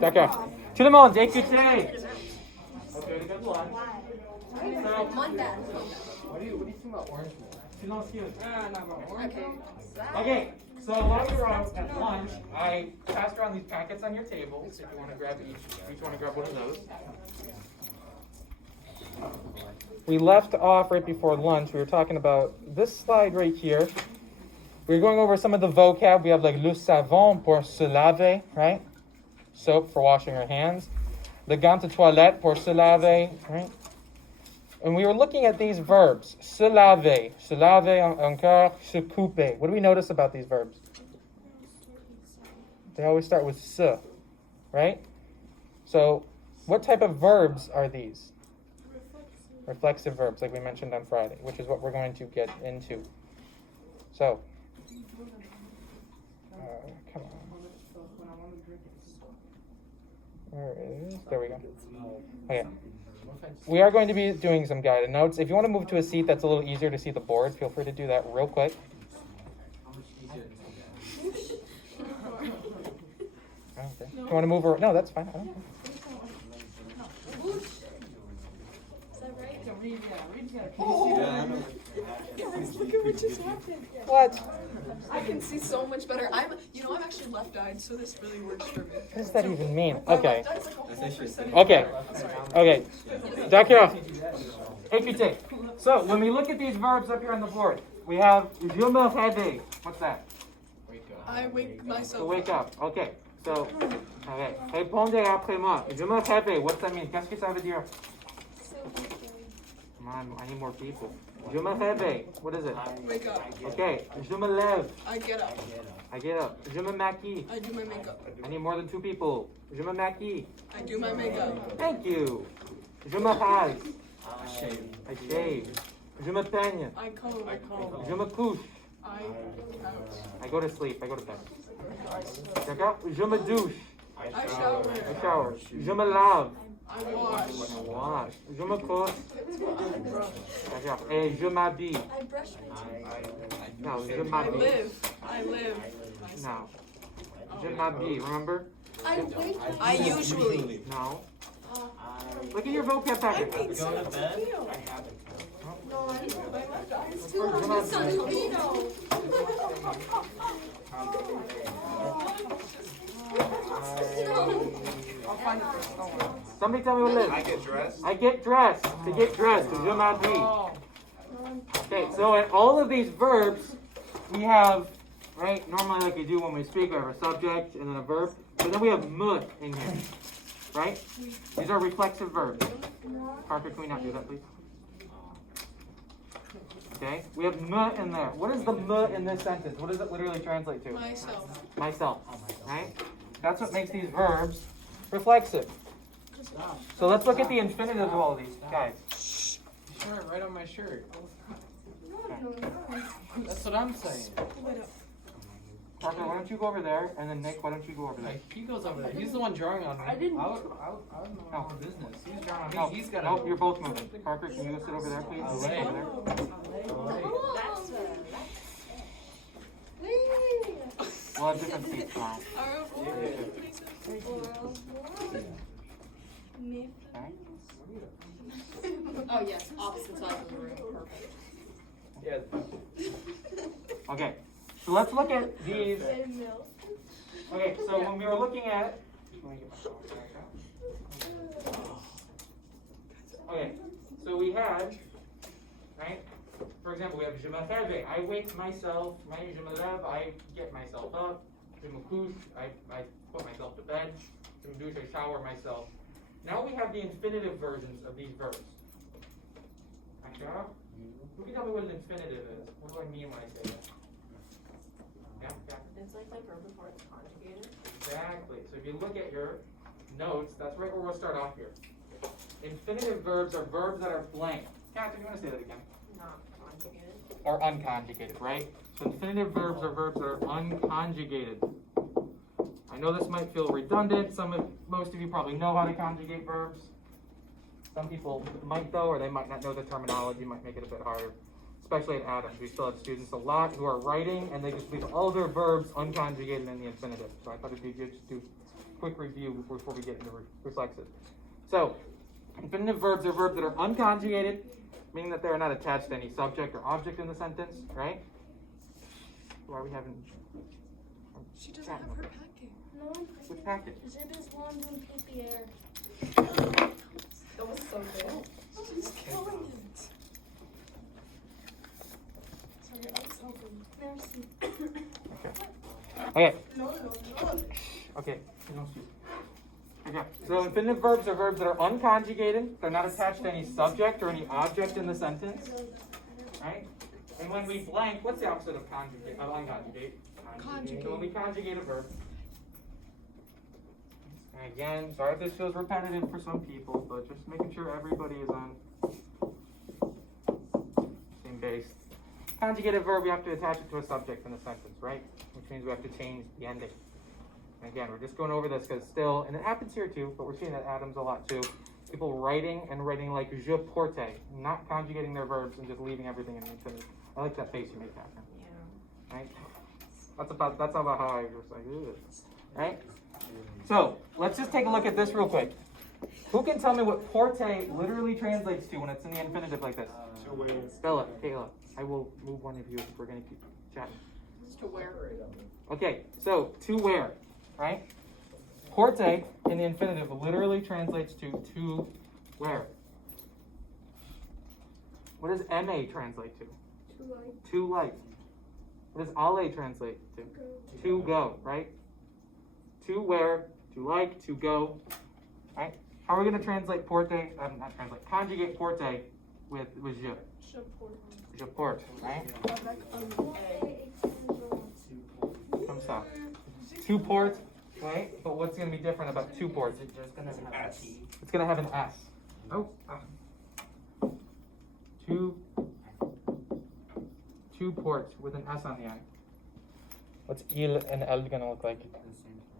D'accord. Tout le monde, écoutez. Okay, we got lunch. What do you think about orange? Silencieux. Okay, so while you're out at lunch, I passed around these packets on your tables. If you want to grab each want to grab one of those. We left off right before lunch. We were talking about this slide right here. We were going over some of the vocab. We have like le savon pour se laver, right? Soap for washing our hands. Le gant de toilette pour se laver, right? And we were looking at these verbs. Se laver encore, se couper. What do we notice about these verbs? They always start with se, right? So what type of verbs are these? Reflexive verbs, like we mentioned on Friday, which is what we're going to get into. So, come on. There we go. Okay. We are going to be doing some guided notes. If you want to move to a seat that's a little easier to see the board, feel free to do that real quick. Okay. You want to move over? No, that's fine. I don't care. Look at what just happened. What? I can see so much better. I'm actually left-eyed, so this really works for me. What does that even mean? Okay. That's like a whole percentage. Okay. Okay. D'accord. Écoutez. So, when we look at these verbs up here on the board, we have je me réveille. What's that? I wake myself To wake up. Okay. So, okay. Répondez après moi. Je me réveille. What's that mean? Qu'est-ce que ça veut dire? Come on, I need more people. Je me réveille. What is it? Wake up. Okay. Je me lève. I get up. I get up. Je me maquille. I do my makeup. I need more than 2 people. Je me maquille. I do my makeup. Thank you. Je me rase. I shave. I shave. Je me peigne. I comb. Je me couche. I couch. I go to sleep. I go to bed. D'accord? Je me douche. I shower. I shower. Je me lave. I wash. Wash. Je me brosse. I brush. D'accord. Et je m'habille. I brush my teeth. No, je I m'habille. live. I live. No. Je m'habille. Remember? I wake up. I usually. No. Look at your vocab packet. Go to bed. No, I don't. My left eye is too hard. It's not torpedo. Somebody tell me what it is. I get dressed. I get dressed. To get dressed. Je m'habille. Okay, so in all of these verbs, we have, right, normally like we do when we speak, we have a subject and then a verb. But then we have me in here, right? These are reflexive verbs. Parker, can we not do that, please? Okay, we have me in there. What is the me in this sentence? What does it literally translate to? Myself. Myself, right? That's what makes these verbs reflexive. So let's look at the infinitive of all of these, guys. Shirt right on my shirt. That's what I'm saying. Parker, why don't you go over there, and then Nick, why don't you go over there? Like, he goes over there. He's the one drawing on me. I didn't. I would know my own business. He's drawing on me. No, He's got no, you're both moving. Parker, can you go sit over there, please? Away. Over there. We'll have different seats tomorrow. Okay. Oh yes, opposite sides of the room. Perfect. Yeah. Okay, so let's look at these. Okay, so when we were looking at, let me get my phone back out. Okay, so we had, right? For example, we have je me réveille. I wake myself. Right? Je me lève. I get myself up. Je me couche. I put myself to bed. Je me douche. I shower myself. Now we have the infinitive versions of these verbs. D'accord? Who can tell me what an infinitive is? What do I mean when I say that? Yeah. It's like the verb before it's conjugated. Exactly. So if you look at your notes, that's right where we'll start off here. Infinitive verbs are verbs that are blank. Catherine, you want to say that again? Not conjugated. Or unconjugated, right? So infinitive verbs are verbs that are unconjugated. I know this might feel redundant. Most of you probably know how to conjugate verbs. Some people might though, or they might not know the terminology, might make it a bit harder. Especially at Adams, we still have students a lot who are writing and they just leave all their verbs unconjugated in the infinitive. So I thought it'd be good just to quick review before we get into reflexive. So, infinitive verbs are verbs that are unconjugated, meaning that they are not attached to any subject or object in the sentence, right? Why are we having... She doesn't have her packet. No, Which packet? Zib is one doing PPR. That was so good. She's killing it. Sorry, I was helping. Merci. Okay. No. Okay. Okay. So infinitive verbs are verbs that are unconjugated. They're not attached to any subject or any object in the sentence, right? And when we blank, what's the opposite of conjugate? Of unconjugate? Conjugate. So when we conjugate a verb. And again, sorry if this feels repetitive for some people, but just making sure everybody is on same base. Conjugated verb, we have to attach it to a subject in the sentence, right? Which means we have to change the ending. And again, we're just going over this because still, and it happens here too, but we're seeing that Adams a lot too. People writing like je porte, not conjugating their verbs and just leaving everything in the infinitive. I like that face you make, Catherine. Yeah. Right? That's about how I was like, ugh. Right? So let's just take a look at this real quick. Who can tell me what porte literally translates to when it's in the infinitive like this? Spell it, Kayla. I will move one of you if we're going to keep chatting. To wear. Okay, so to wear, right? Porte in the infinitive literally translates to wear. What does MA translate to? To like. What does ale translate to? To go, right? To wear, to like, to go, right? How are we going to translate porte, conjugate porte with je? Je porte, right? Comme ça. To port, right? But what's going to be different about to port? It's going to have an S. Oh. To port with an S on the end. What's il and el going to look like?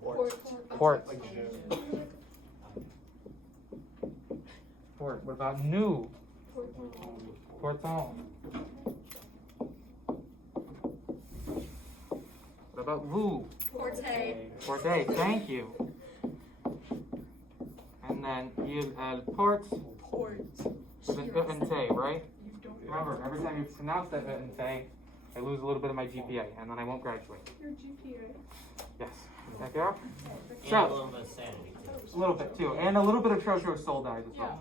Port. Port. What about nous? Portons. What about vous? Porte. Porte. Thank you. And then il, el, porte. Port. With an E-N-T, right? Remember, every time you pronounce that E-N-T, I lose a little bit of my GPA, and then I won't graduate. Your GPA. Yes. Back there. And So, a little bit of sanity too. a little bit too, and a little bit of treasure soul dies as well.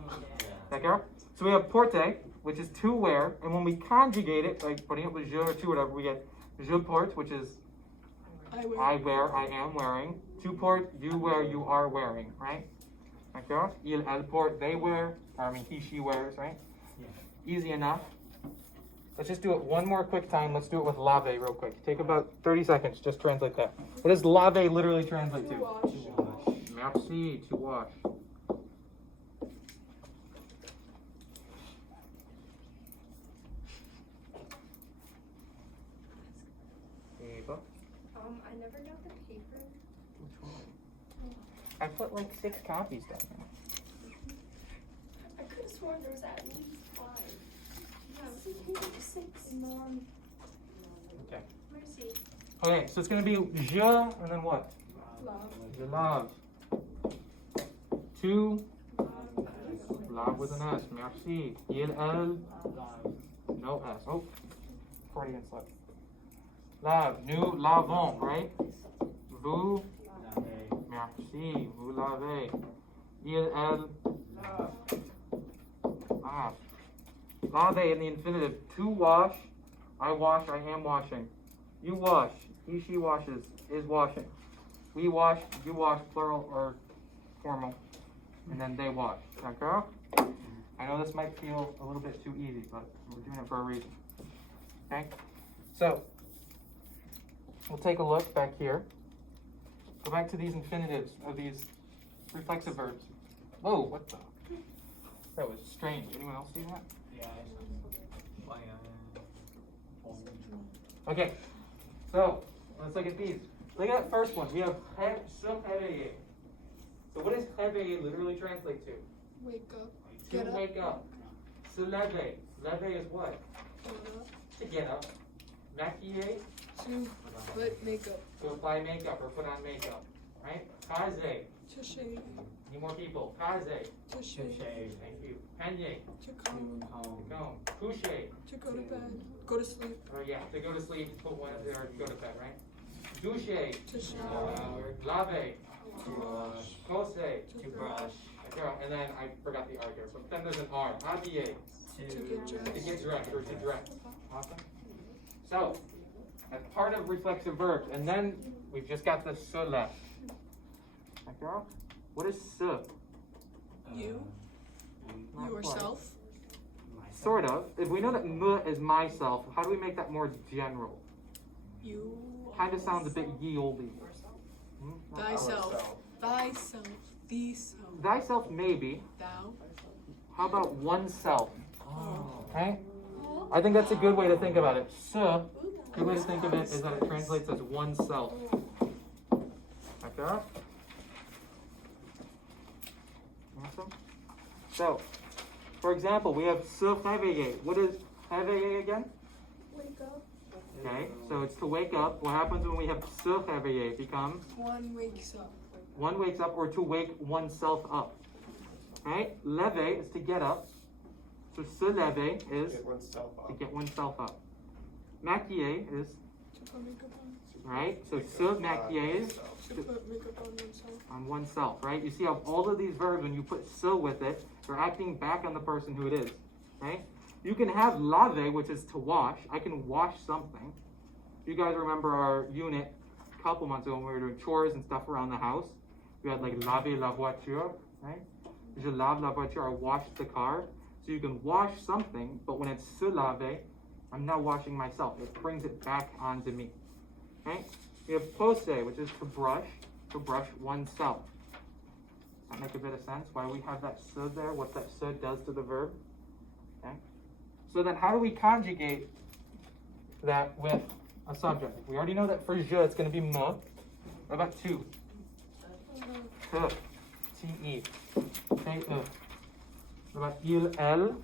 Back there. So we have porte, which is to wear, and when we conjugate it, like putting it with je or to whatever, we get je porte, which is I wear, I am wearing. To port, you wear, you are wearing, right? Back there. Il, elle porte, they wear. I mean, he, she wears, right? Easy enough. Let's just do it one more quick time. Let's do it with lave real quick. Take about 30 seconds. Just translate that. What does lave literally translate to? Merci, to wash. Eva? I never got the paper. Which one? I put like 6 copies down there. I could have sworn there was at least 5. Yeah, 6. Mom. Okay. Mercy. Okay, so it's going to be je and then what? Love. Je lave. To. Lave with an S. Merci. Il, elle. No S. Oh. Freudian slip. Lave. Nous lavons, right? Vous. Merci. Vous lavez. Il, elle. Lave. Lave in the infinitive. To wash. I wash. I am washing. You wash. He, she washes. Is washing. We wash. You wash. Plural or formal. And then they wash. Okay? I know this might feel a little bit too easy, but we're doing it for a reason. Okay? So, we'll take a look back here. Go back to these infinitives of these reflexive verbs. Whoa, what the? That was strange. Anyone else see that? Yeah. Okay, so let's look at these. Look at that first one. We have se réveiller. So what does réveiller literally translate to? Wake up. To Get up. wake up. Se lever. Lever is what? To get up. Maquiller. To put makeup. To apply makeup or put on makeup. Right? Kaze. To shave. Need more people. Kaze. To shave. Thank you. Penye. To come. Go. Couche. To go to bed. Go to sleep. Or yeah, to go to sleep, put one there, or go to bed, right? Douche. To shower. Lave. To wash. Kose. To brush. And then I forgot the R here. So then there's an R. Habille. To get To dressed. get dressed or to dress. Awesome. So, that's part of reflexive verbs. And then we've just got the se left. Right, girl? What is se? You. Not quite. Yourself. Sort of. If we know that me is myself, how do we make that more general? You. Kind of sounds a bit ye olde. Thyself. Thyself. Theself. Thyself, maybe. Thou. How about oneself? Oh. Okay? I think that's a good way to think about it. Se, good way to think of it is that it translates as oneself. Okay? Awesome. So, for example, we have se réveiller. What is réveiller again? Wake up. Okay, so it's to wake up. What happens when we have se réveiller? It becomes One wakes up. one wakes up or to wake oneself up. Right? Lever is to get up. So se lever is Get oneself to up. get oneself up. Maquiller is, To put makeup on. right? So se maquiller is To put makeup on oneself. on oneself, right? You see how all of these verbs, when you put se with it, they're acting back on the person who it is, right? You can have lave, which is to wash. I can wash something. You guys remember our unit a couple months ago when we were doing chores and stuff around the house? We had like laver la voiture, right? Je lave la voiture, I wash the car. So you can wash something, but when it's se laver, I'm now washing myself. It brings it back onto me, right? We have pose, which is to brush oneself. Does that make a bit of sense? Why we have that se there, what that se does to the verb? Okay. So then how do we conjugate that with a subject? We already know that for je it's going to be me. What about tu? Te. T-E. T-E. What about il, elle?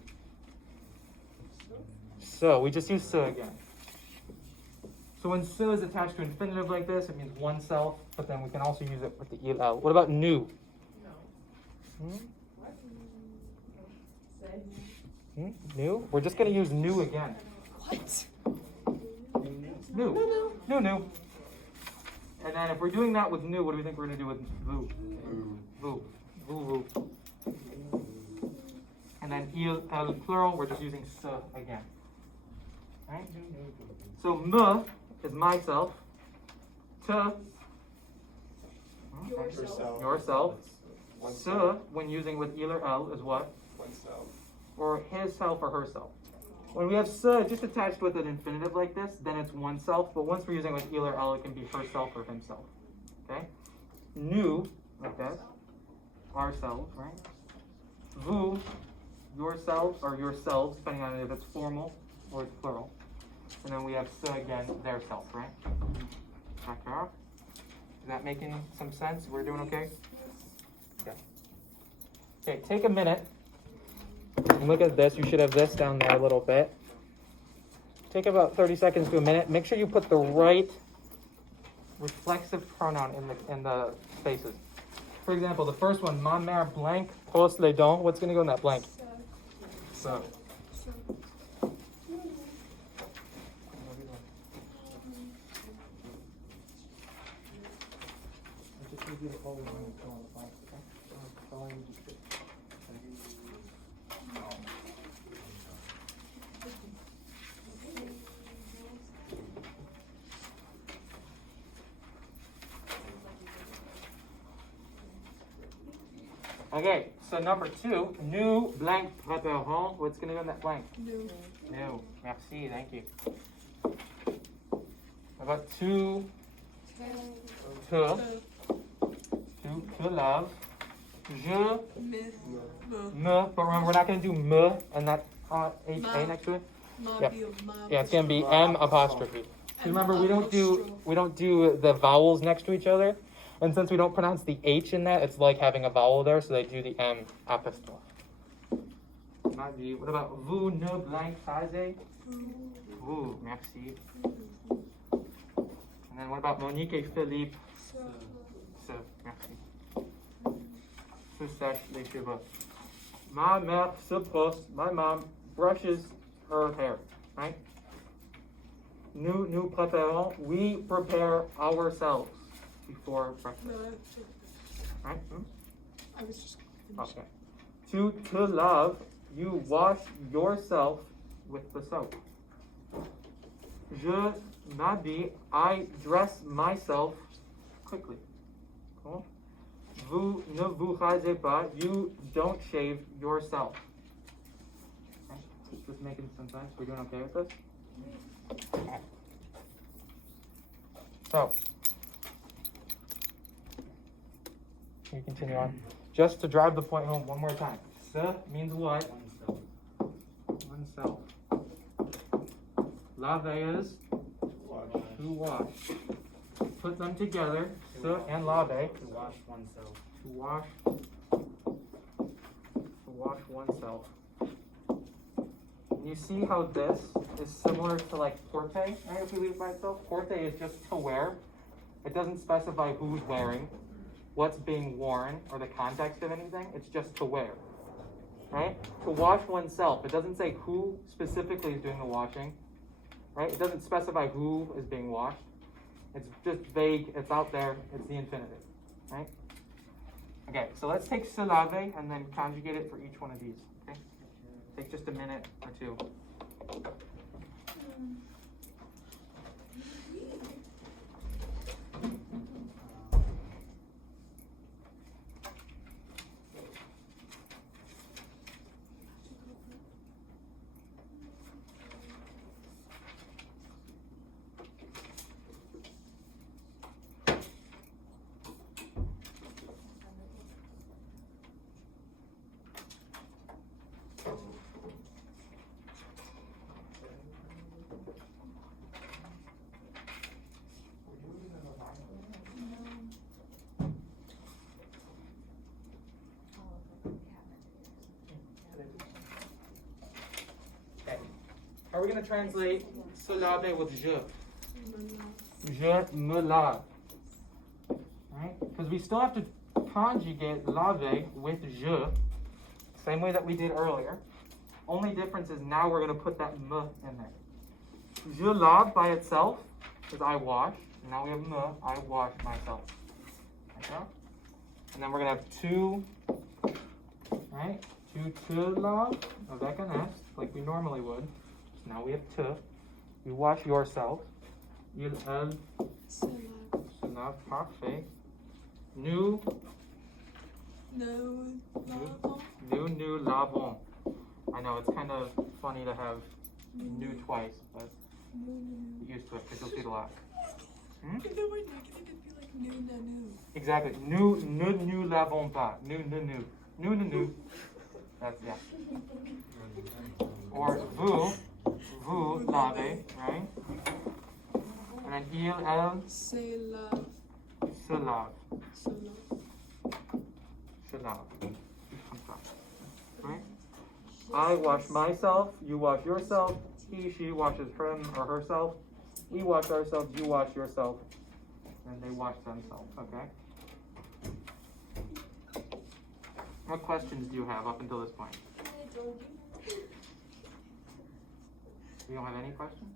So, we just use se again. So when se is attached to infinitive like this, it means oneself, but then we can also use it with the il, elle. What about nu? New? We're just going to use new again. What? New. New. And then if we're doing that with new, what do we think we're going to do with vu? Vu. Vu. And then il, elle, plural, we're just using se again. Right? So me is myself. Te. Yourself. Se, when using with il or elle, is what? Oneself. Or his self or herself. When we have se just attached with an infinitive like this, then it's oneself. But once we're using with il or elle, it can be herself or himself. Okay? Nous, like this. Ourselves, right? Vous, yourself or yourselves, depending on if it's formal or it's plural. And then we have se again, their self, right? D'accord? Is that making some sense? We're doing okay? Okay. Okay, take a minute. And look at this. You should have this down there a little bit. Take about 30 seconds to a minute. Make sure you put the right reflexive pronoun in the spaces. For example, the first one, ma mère blank pose les dents. What's going to go in that blank? So. Okay, so number 2, nous blank préparons. What's going to go in that blank? New. Nous. Merci, thank you. How about tu? To love. Je. Me. Me. But remember, we're not going to do me and that H-A Ma. next to it. Ma. Yep. Ma. Yeah, it's going to be M apostrophe. Remember, we don't do the vowels next to each other. And since we don't pronounce the H in that, it's like having a vowel there, so they do the M apostrophe. What about vous ne blank phase? Vous, merci. And then what about Monique et Philippe? Se. Merci. Se sèche les cheveux. Ma mère se brosse. My mom brushes her hair. Right? Nous préparons. We prepare ourselves before breakfast. No, Right? I was just Okay. To lave, you wash yourself with the soap. Je m'habille, I dress myself quickly. Cool. Vous ne vous rasez pas, you don't shave yourself. Okay. Is this making some sense? We're doing okay with this? Okay. So, we continue on. Just to drive the point home one more time. Se means what? Oneself. Lave is to wash. Put them together. Se and lave. To wash oneself. To wash oneself. You see how this is similar to like porte, right? If we leave it by itself, porte is just to wear. It doesn't specify who's wearing, what's being worn, or the context of anything. It's just to wear, right? To wash oneself. It doesn't say who specifically is doing the washing, right? It doesn't specify who is being washed. It's just vague. It's out there. It's the infinitive, right? Okay, so let's take se lave and then conjugate it for each one of these, okay? Take just a minute or two. Are we going to translate se laver with je? Je me lave. Right? Because we still have to conjugate lave with je, same way that we did earlier. Only difference is now we're going to put that me in there. Je lave by itself is I wash. And now we have me, I wash myself. Okay? And then we're going to have two, right? Tu te laves avec un S, like we normally would. Now we have te. You wash yourself. Il, elle, se lave. Parfait. Nous lavons. I know it's kind of funny to have nous twice, but get used to it because you'll see it a lot. If it were negative, it'd be like new, na, new. Exactly. Nous ne lavons pas. Nous. That's, yeah. Or vous lavez, right? And then il, elle, Se lave. se lave. Se lave. Se lave. Right? I wash myself, you wash yourself, he, she washes him or herself, we wash ourselves, you wash yourself, and they wash themselves, okay? What questions do you have up until this point? You don't have any questions?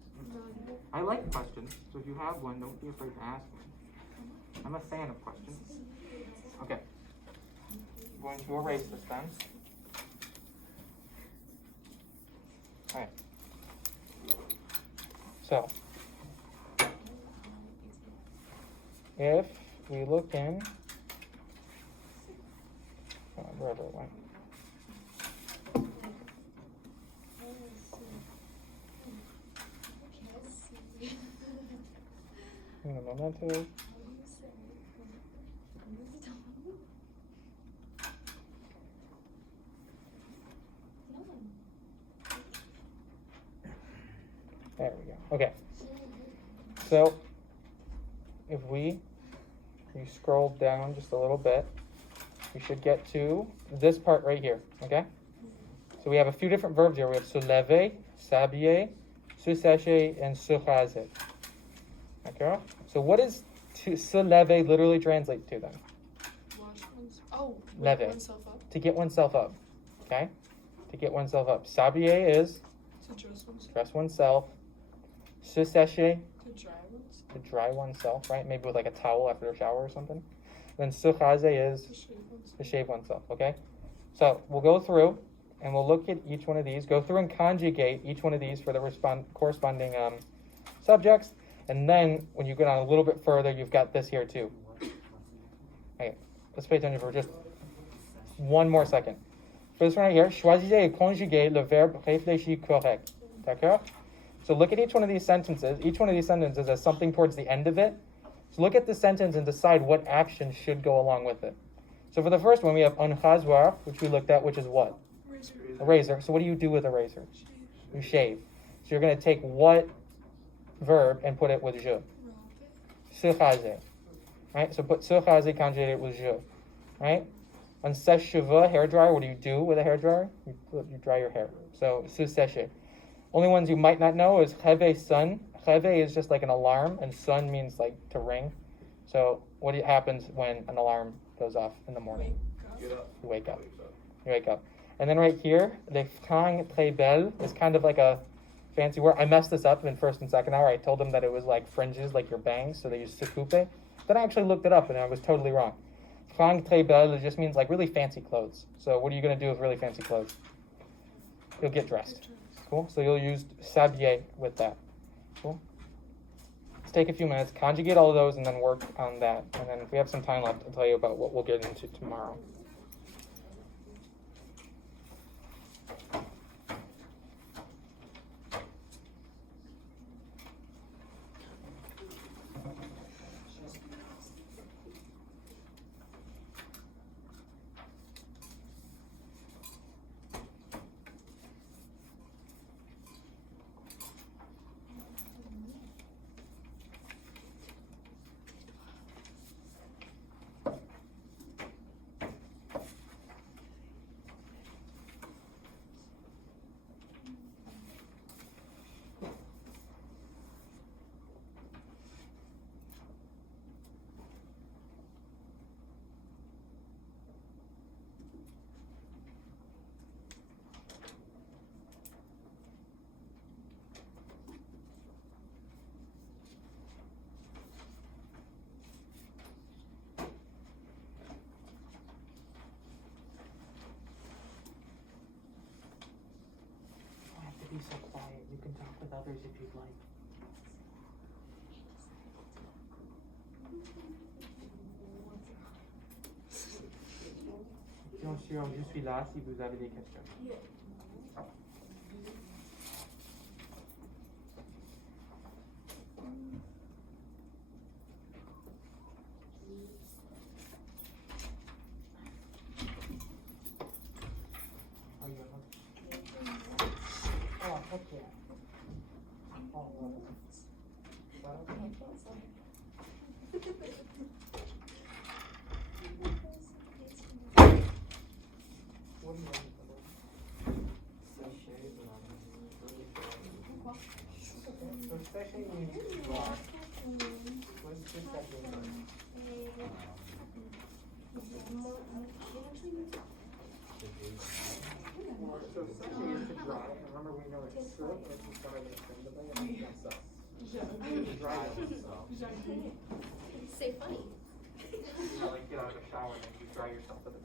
I like questions, so if you have one, don't be afraid to ask me. I'm a fan of questions. Okay. I'm going to erase this then. Alright. So, if we look in, wherever it went. Un momento. There we go. Okay. So, if we scroll down just a little bit, we should get to this part right here. Okay? So we have a few different verbs here. We have se lever, s'habiller, se sécher, and se raser. Okay? So what does se lever literally translate to then? Wake lever. oneself up. To get oneself up. Okay? To get oneself up. S'habiller is To dress oneself. dress oneself. Se sécher, To dry oneself. to dry oneself, right? Maybe with like a towel after a shower or something. Then se raser is To shave oneself. to shave oneself, okay? So we'll go through and we'll look at each one of these, go through and conjugate each one of these for the corresponding subjects. And then when you get on a little bit further, you've got this here too. Okay, let's pay attention for just one more second. For this one right here, choisissez et conjuguez le verbe réfléchir correct. D'accord? So look at each one of these sentences. Each one of these sentences has something towards the end of it. So look at the sentence and decide what action should go along with it. So for the first one, we have un rasoir, which we looked at, which is what? Razor. A razor. So what do you do with a razor? Shave. You shave. So you're going to take what verb and put it with je. Se raser. Right? So put se raser conjugated with je. Right? On sèche-cheveux, hair dryer, what do you do with a hair dryer? You dry your hair. So se sécher. Only ones you might not know is réveil sonne. Réveil is just like an alarm, and sonne means like to ring. So what happens when an alarm goes off in the morning? Wake up. You wake up. You wake up. And then right here, les franges très belles is kind of like a fancy word. I messed this up in first and second hour. I told them that it was like fringes, like your bangs, so they use se coupe. Then I actually looked it up, and I was totally wrong. Franges très belles just means like really fancy clothes. So what are you going to do with really fancy clothes? You'll get dressed. Cool. So you'll use s'habiller with that. Cool. Let's take a few minutes, conjugate all of those, and then work on that. And then if we have some time left, I'll tell you about what we'll get into tomorrow. Be so quiet. You can talk with others if you'd like. Bien sûr, je suis là si vous avez des questions. Okay. What do you want? So sécher means dry. What is this sécher? So sécher is to dry. Remember we know it's se, and it's dry with a friend of it, and it's us. To dry oneself. Say funny. You know, like get out of the shower and then you dry yourself with a